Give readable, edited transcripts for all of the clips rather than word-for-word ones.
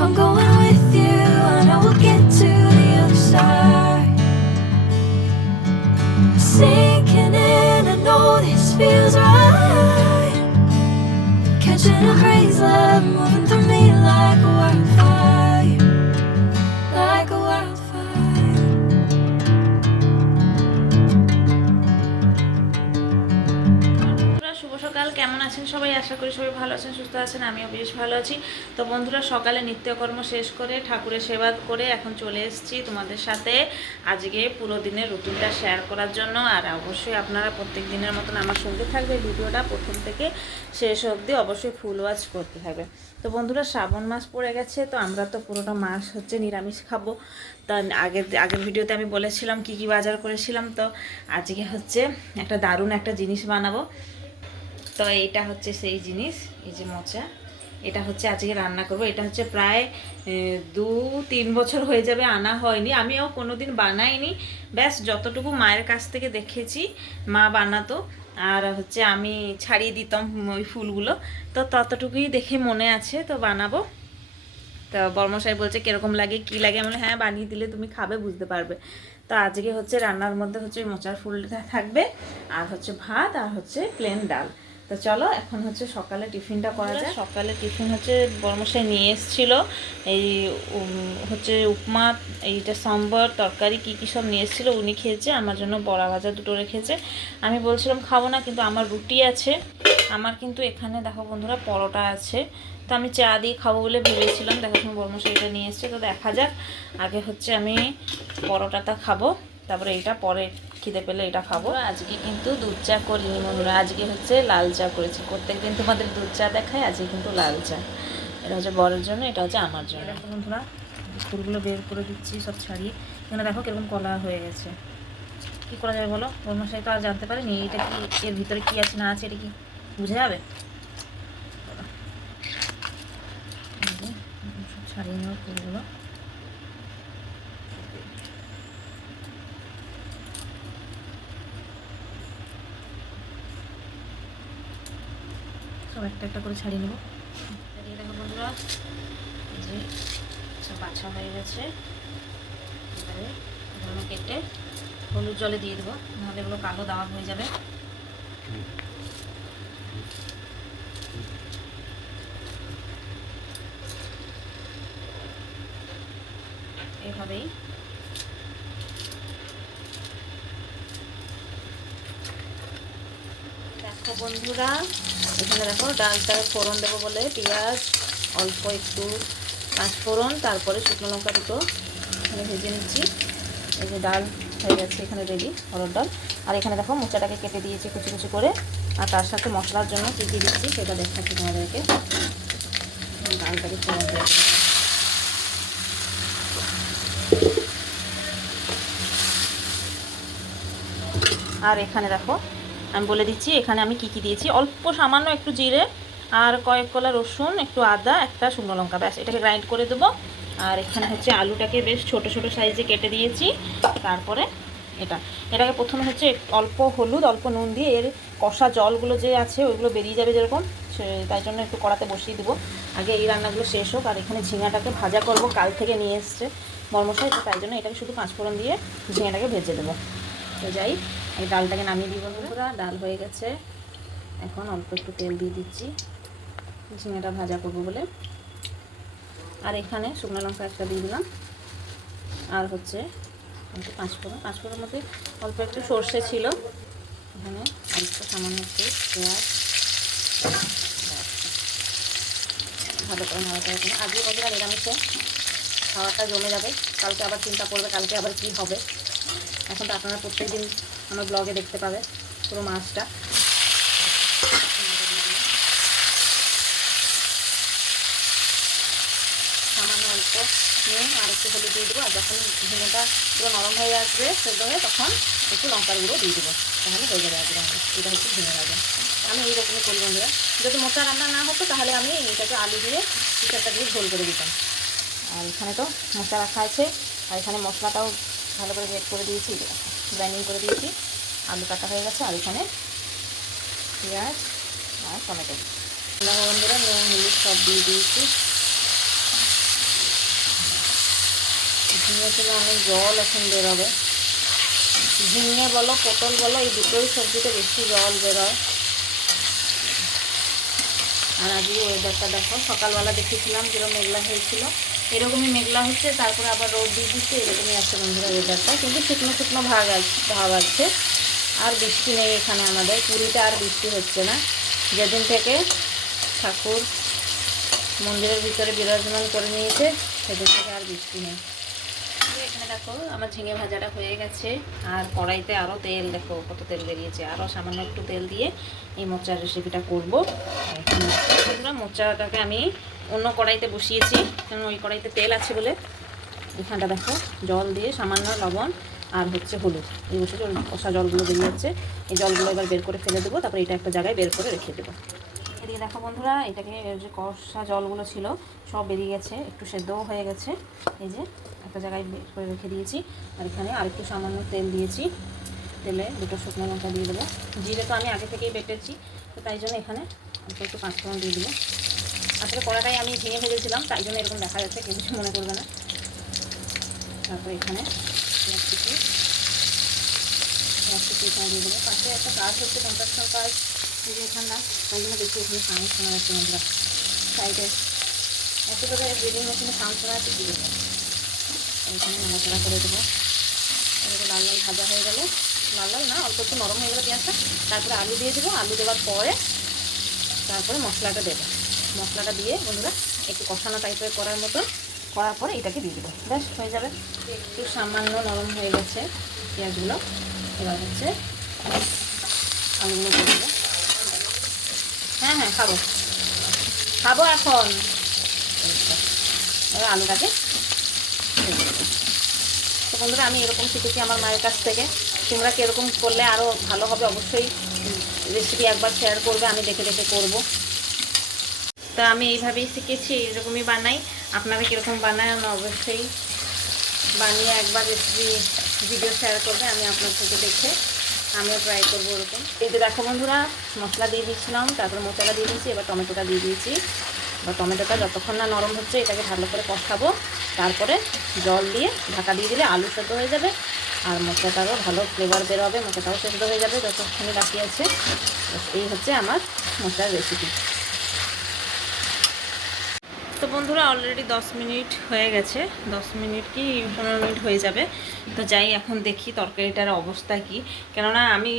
I'm going with you, I know we'll get to the other side. Sinking in, I know this feels right. Catching a crazy love, moving through me like a wildfire, like a wildfire. শুভ সকাল, কেমন আছেন সবাই? আশা করি সবাই ভালো আছেন, সুস্থ আছেন। আমিও বেশ ভালো আছি। তো বন্ধুরা, সকালে নিত্যকর্ম শেষ করে ঠাকুরের সেবা করে এখন চলে এসেছি তোমাদের সাথে আজকে পুরো দিনের রুটিনটা শেয়ার করার জন্য। আর অবশ্যই আপনারা প্রত্যেক দিনের মতন আমার সঙ্গে থাকবে, ভিডিওটা প্রথম থেকে শেষ অবধি অবশ্যই ফুল ওয়াচ করতে থাকবে। তো বন্ধুরা, শ্রাবণ মাস পড়ে গেছে, তো আমরা তো পুরোটা মাস হচ্ছে নিরামিষ খাবো। তা আগের ভিডিওতে আমি বলেছিলাম কি কি বাজার করেছিলাম। তো আজকে হচ্ছে একটা দারুণ একটা জিনিস বানাবো। তো এইটা হচ্ছে সেই জিনিস, এই যে মোচা, এটা হচ্ছে আজকে রান্না করব। এটা হচ্ছে প্রায় 2-3 বছর হয়ে যাবে আনা হয়নি, আমিও কোনোদিন বানাইনি। ব্যাস যতটুকু মায়ের কাছ থেকে দেখেছি মা বানাতো, আর হচ্ছে আমি ছাড়িয়ে দিতাম ওই ফুলগুলো, তো ততটুকুই দেখে মনে আছে। তো বানাবো। তো বর্মশাই বলছে কীরকম লাগে, কী লাগে। আমি বলি হ্যাঁ, বানিয়ে দিলে তুমি খাবে, বুঝতে পারবে। তো আজকে হচ্ছে রান্নার মধ্যে হচ্ছে মোচার ফুলটা থাকবে, আর হচ্ছে ভাত, আর হচ্ছে প্লেন ডাল। তো চলো এখন হচ্ছে সকালে টিফিনটা করা যায়। সকালে টিফিন হচ্ছে বর্মশাই নিয়ে এসেছিল, এই হচ্ছে উপমা, এইটা সম্বর, তরকারি কী কী সব নিয়ে এসেছিলো। উনি খেয়েছে, আমার জন্য বড়া ভাজা দুটো রেখেছে। আমি বলছিলাম খাবো না, কিন্তু আমার রুটি আছে। আমার কিন্তু এখানে দেখো বন্ধুরা পরোটা আছে, তো আমি চা দিয়ে খাবো বলে ভেবেছিলাম। দেখাশোনা বর্মশাই এটা নিয়ে এসছে, তো দেখা যাক। আগে হচ্ছে আমি পরোটাটা খাবো, তারপরে এইটা পরে খিদে পেলে এটা খাবো। আজকে কিন্তু দুধ চা করিনি বন্ধুরা, আজকে হচ্ছে লাল চা করেছি। প্রত্যেকদিন তোমাদের দুধ চা দেখায়, আজকে কিন্তু লাল চা। এটা হচ্ছে বরের জন্য, এটা হচ্ছে আমার জন্য। বন্ধুরা, ফুলগুলো বের করে দিচ্ছি সব ছাড়িয়ে। এখানে দেখো কিরকম কলা হয়ে গেছে। কী করা যাবে বলো? বর্মশাই তো আর জানতে পারিনি এটা কি, এর ভিতরে কি আছে না আছে এটা কি বুঝে যাবে। সব ছাড়িয়ে নেওয়া ফুলগুলো। সব একটা একটা করে ছাড়িয়ে নেবো। ছাড়িয়ে দেখো বন্ধুরা, যে সব বাছা হয়ে গেছে। এবারে এগুলো কেটে হলুদ জলে দিয়ে দেবো, নাহলে এগুলো কালো দাগ হয়ে যাবে। এভাবেই দেখো বন্ধুরা, এখানে দেখো ডালটাকে ফোড়ন দেবো বলে পেঁয়াজ, অল্প একটু পাঁচফোড়ন, তারপরে শুকনো লঙ্কা দুটো এখানে ভেজে নিচ্ছি। এই যে ডাল হয়ে গেছে এখানে রেডি, হলুদ ডাল। আর এখানে দেখো মোচাটাকে কেটে দিয়েছি কুচি কুচি করে, আর তার সাথে মশলার জন্য কী কী দিচ্ছি সেটা দেখাচ্ছি তোমাদেরকে। ডালটাকে ফোড়ন দিয়ে আর এখানে দেখো আমি বলে দিচ্ছি এখানে আমি কি কি দিয়েছি। অল্প সামান্য একটু জিরে, আর কয়েক কলা রসুন, একটু আদা, একটা শুকনো লঙ্কা, ব্যাস এটাকে গ্রাইন্ড করে দেবো। আর এখানে হচ্ছে আলুটাকে বেশ ছোট ছোট সাইজে কেটে দিয়েছি। তারপরে এটাকে প্রথমে হচ্ছে অল্প হলুদ, অল্প নুন দিয়ে এর কষা জলগুলো যে আছে ওইগুলো বেরিয়ে যাবে যেরকম, তাই জন্য একটু কড়াতে বসিয়ে দেবো। আগে এই রান্নাগুলো শেষ হোক। আর এখানে ঝিঙাটাকে ভাজা করব, কাল থেকে নিয়ে এসছে বর্মশাই, তো তাই জন্য এটাকে শুধু পাঁচফোড়ন দিয়ে ঝিঙাটাকে ভেজে দেবো। তো যাই, এই ডালটাকে নামিয়ে দিব বন্ধুরা। ডাল হয়ে গেছে, এখন অল্প একটু তেল দিয়ে দিচ্ছি ঝিঙেটা ভাজা করবো বলে। আর এখানে শুকনো লঙ্কা একটা দিয়ে দিলাম, আর হচ্ছে একটু পাঁচফোড়নের মধ্যে অল্প একটু সর্ষে ছিল, এখানে অল্প সামান্য একটু পেঁয়াজ, ভালো করে নাড়াতে হবে। আজকে বন্ধুরা নিরামিষে খাওয়াটা জমে যাবে, কালকে আবার চিন্তা করবে কালকে আবার কী হবে। এখন তো আপনারা প্রত্যেক দিন আমার ব্লগে দেখতে পাবে পুরো মাছটা। সামান্য অল্প নুন আর একটু হলুদ দিয়ে দেবো। আর যখন ঝিঙেটা পুরো নরম হয়ে আসবে সেদ্ধ হয়ে, তখন একটু লঙ্কার গুঁড়ো দিয়ে দেবো, তাহলে হয়ে যাবে আজকে রান্না। এটা হচ্ছে ঝিঙে ভাজা। আমি এইরকমই করি বন্ধুরা। যদি মোটা রান্না না হতো তাহলে আমি এটাকে আলু দিয়ে কিছু একটা দিয়ে ঝোল করে দিতাম। আর এখানে তো মশলা রাখা আছে, আর এখানে মশলাটাও ভালো করে গ্রেট করে দিয়েছি, গ্রাইন্ডিং করে দিয়েছি। আলু কাটা হয়ে গেছে, আর এখানে পেঁয়াজ আর টমেটো। বন্ধুরা নুন হলুদ সব দিয়ে দিয়েছি। ঝিঙে থেকে অনেক জল এখন বেরোবে। ঝিঙে বলো পটল বলো এই দুটোই সবজিতে বেশি জল বেরোয়। আর আজকে ওয়েদারটা দেখো, সকালবেলা দেখেছিলাম যেরকম মেঘলা হয়েছিল, এরকমই মেঘলা হচ্ছে, তারপরে আবার রোদ দিয়ে দিচ্ছে, এরকমই আছে বন্ধুরা ওয়েদারটা। কিন্তু শুকনো শুকনো ভাব আছে। আর বৃষ্টি নেই এখানে আমাদের পুরীতে, আর বৃষ্টি হচ্ছে না। যেদিন থেকে ঠাকুর মন্দিরের ভিতরে বিরাজমান করে নিয়েছে সেদিন থেকে আর বৃষ্টি নেই। এখানে দেখো আমার ঝিঙে ভাজাটা হয়ে গেছে, আর কড়াইতে আরও তেল, দেখো কত তেল বেরিয়েছে। আরও সামান্য একটু তেল দিয়ে এই মোচার রেসিপিটা করবো। মোচাটাকে আমি অন্য কড়াইতে বসিয়েছি, কারণ ওই কড়াইতে তেল আছে বলে। এখানটা দেখো জল দিয়ে সামান্য লবণ আর হচ্ছে হলুদ এই বসে কষা জলগুলো বেরিয়ে যাচ্ছে। এই জলগুলো এবার বের করে ফেলে দেবো, তারপরে এটা একটা জায়গায় বের করে রেখে দেবো। এদিকে দেখো বন্ধুরা, এটাকে যে কষা জলগুলো ছিল সব বেরিয়ে গেছে, একটু সেদ্ধও হয়ে গেছে। এই যে একটা জায়গায় বের করে রেখে দিয়েছি। আর এখানে আরেকটু সামান্য তেল দিয়েছি, তেলে দুটো শুকনো লঙ্কা দিয়ে দেবো। জিরে তো আমি আগে থেকেই বেটেছি, তো তাই জন্য এখানে একটু 5 ফোড়ন দিয়ে দেবো। আসলে কড়াটাই আমি ভেঙে ভেজেছিলাম, তাই জন্য এরকম দেখা যাচ্ছে, কেউ কিছু মনে করবে না। তারপর এখানে এখানে দিয়ে দেবো। পাশে একটা কাজ হচ্ছে, কন্ট্রাকশন কাজ, এই যে এখানটা, তাই জন্য দেখি এখানে সাউন্ড শোনা যাচ্ছে বন্ধুরা। সাইডে এত করে ড্রিলিং মেশিনে সাউন্ড শোনা যাচ্ছে, দিয়ে দেবো। এখানে নাড়াচাড়া করে দেবো। এটাকে লাল লাল ভাজা হয়ে গেলে, লাল লাল না অল্প একটু নরম হয়ে গেলে পেঁয়াজটা, তারপরে আলু দিয়ে দেবো। আলু দেওয়ার পরে তারপরে মশলাটা দেবো। মশলাটা দিয়ে বন্ধুরা একটু কষানো টাইপের করার মতো করার পরে এটাকে দিয়ে দেবো, ব্যাস হয়ে যাবে। একটু সামান্য নরম হয়ে গেছে পেঁয়াজগুলো, এবার হচ্ছে আলুগুলো দিয়ে দেবো। হ্যাঁ হ্যাঁ খাবো খাবো এখন। এবার আলুটাকে, তো বন্ধুরা আমি এরকম শিখেছি আমার মায়ের কাছ থেকে। তোমরা কীরকম করলে আরও ভালো হবে, অবশ্যই রেসিপি একবার শেয়ার করবে, আমি দেখে দেখে করবো। তো আমি এইভাবেই শিখেছি, এইরকমই বানাই। আপনারা কীরকম বানায় অবশ্যই বানিয়ে একবার রেসিপি ভিডিও শেয়ার করবে, আমি আপনার থেকে দেখে আমিও ট্রাই করবো ওরকম। এই যে দেখো বন্ধুরা, মশলা দিয়ে দিয়েছিলাম, তারপর মশলা দিয়ে দিয়েছি, এবার টমেটোটা দিয়ে দিয়েছি। এবার টমেটোটা যতক্ষণ না নরম হচ্ছে এটাকে ভালো করে কষাবো, তারপরে জল দিয়ে ঢাকা দিয়ে দিলে আলু সেদ্ধ হয়ে যাবে, আর মশলাটারও ভালো ফ্লেভার বেরোবে, মশলাটাও সেদ্ধ হয়ে যাবে যতক্ষণই বাকি আছে। এই হচ্ছে আমার মশলার রেসিপি। তো বন্ধুরা অলরেডি 10 মিনিট হয়ে গেছে, 10 মিনিট কি 15 মিনিট হয়ে যাবে। তো যাই এখন দেখি তরকারিটার অবস্থা কি। কেননা আমি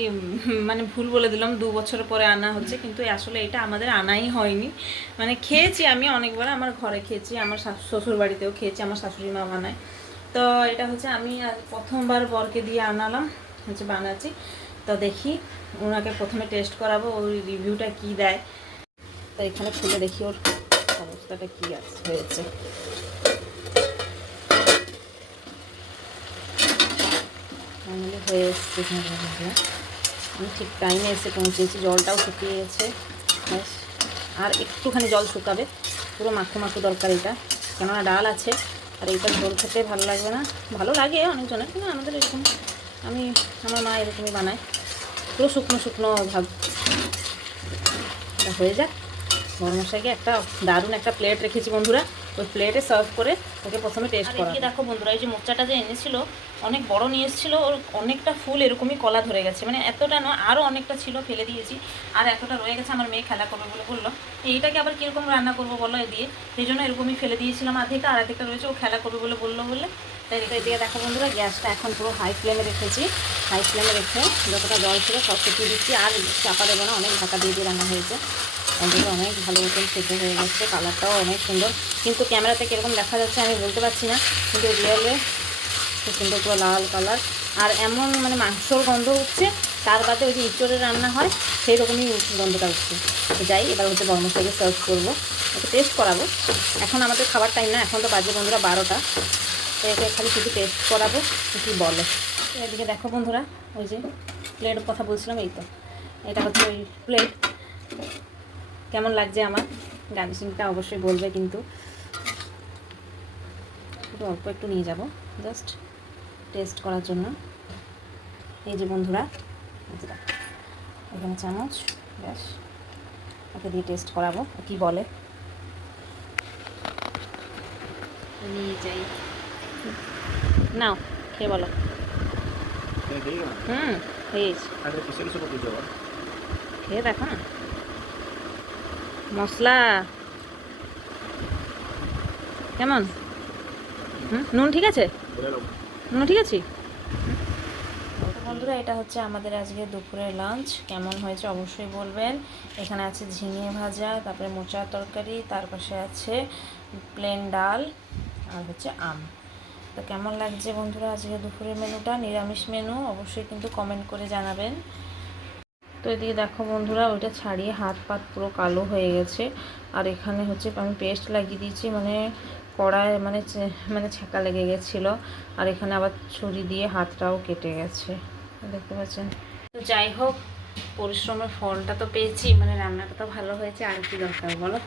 মানে ভুল বলে দিলাম, 2 বছর পরে আনা হচ্ছে, কিন্তু আসলে এটা আমাদের আনাই হয়নি। মানে খেয়েছি আমি অনেকবার, আমার ঘরে খেয়েছি, আমার শ্বশুর বাড়িতেও খেয়েছি, আমার শাশুড়ি মা বানায়। তো এটা হচ্ছে আমি প্রথমবার বরকে দিয়ে আনালাম, হচ্ছে বানাচ্ছি। তো দেখি ওনাকে প্রথমে টেস্ট করাবো, ওই রিভিউটা কি দেয়। তো এখানে খুলে দেখি ওর অবস্থাটা কি হয়েছে। হয়ে এসছে, আমি ঠিক টাইমে এসে পৌঁছেছি, জলটাও শুকিয়ে গেছে, ব্যাস আর একটুখানি জল শুকাবে, পুরো মাখো মাখো দরকার এটা, কেননা ডাল আছে। আর এইটা ঝোল খেতে ভালো লাগবে না, ভালো লাগে অনেকজনের, কিন্তু আমাদের এরকম, আমার মা এরকমই বানায়, পুরো শুকনো শুকনো ভাব। এটা হয়ে যাক। বড় মশাইকে একটা দারুণ একটা প্লেট রেখেছি বন্ধুরা, ওই প্লেটে সার্ভ করে ওকে প্রথমে টেস্ট করা। দেখো বন্ধুরা, এই যে মোচাটা যে এনেছিল অনেক বড় নিয়ে এসেছিলো, ওর অনেকটা ফুল এরকমই কলা ধরে গেছে, মানে এতটা নয়, আরও অনেকটা ছিল, ফেলে দিয়েছি, আর এতটা রয়ে গেছে। আমার মেয়ে খেলা করবে বলে বললো, এইটাকে আবার কীরকম রান্না করবো বলো এ দিয়ে, সেই জন্য এরকমই ফেলে দিয়েছিলাম আধেকটা, আর আধেকটা রয়েছে, ও খেলা করবে বলে বলে তাই এদিকে দেখো বন্ধুরা, গ্যাসটা এখন পুরো হাই ফ্লেমে রেখেছি। হাই ফ্লেমে রেখে যতটা জল ছিল সব শুকিয়ে দিচ্ছি, আর চাপা দেবো না, অনেক ঢাকা দিয়ে রান্না হয়েছে, ওগুলো অনেক ভালো মতন সেদ্ধ হয়ে গেছে, কালারটাও অনেক সুন্দর। কিন্তু ক্যামেরাতে কীরকম দেখা যাচ্ছে আমি বলতে পারছি না, কিন্তু রিয়েলে খুব সুন্দর পুরো লাল কালার, আর এমন মানে মাংসর গন্ধ উঠছে, তার বাদে ওই যে ইঁচড়ের রান্না হয় সেই রকমই গন্ধটা উঠছে। তো যাই, এবার হচ্ছে গরম মশলাকে সার্ভ করবো, একটু টেস্ট করাবো। এখন আমাদের খাবার টাইম না, এখন তো বাজে বন্ধুরা 12টা, তো একে খালি শুধু টেস্ট করাবো কী বলে। এদিকে দেখো বন্ধুরা, ওই যে প্লেটের কথা বলছিলাম, এই তো এটা হচ্ছে ওই প্লেট। কেমন লাগছে আমার গার্নিশিংটা অবশ্যই বলবে, কিন্তু একটু অল্প একটু নিয়ে যাব জাস্ট টেস্ট করার জন্য। এই যে বন্ধুরা, এখানে চামচ, ব্যাস ওকে দিয়ে টেস্ট করাবো কি বলে। নিয়ে যাই। নাও খেয়ে বলো। नहीं देगा হয়েছে, अरे किसी किसी को पूछो और খেয়ে দেখো না। মশলা কেমন? নুন ঠিক আছে? बोले लोग নুন ঠিক আছে? তো বন্ধুরা, এটা হচ্ছে আমাদের আজকে দুপুরের লাঞ্চ। কেমন হয়েছে অবশ্যই বলবেন। এখানে আছে ঝিঙে ভাজা, তারপরে মোচার তরকারি, তার পাশে আছে প্লেন ডাল, আর হচ্ছে আম। তো কেমন লাগছে বন্ধুরা আজকে দুপুরের মেনুটা, নিরামিষ মেনু, অবশ্যই কিন্তু কমেন্ট করে জানাবেন। তো এদিকে দেখো বন্ধুরা, ওইটা ছাড়িয়ে হাত পাত পুরো কালো হয়ে গেছে। আর এখানে হচ্ছে আমি পেস্ট লাগিয়ে দিয়েছি, মানে কড়ায় মানে ছ্যাঁকা লেগে গেছিলো। আর এখানে আবার ছুরি দিয়ে হাতটাও কেটে গেছে, দেখতে পাচ্ছেন। তো যাই হোক, পরিশ্রমের ফলটা তো পেয়েছি, মানে রান্নাটা তো ভালো হয়েছে, আর কি দরকার বলো।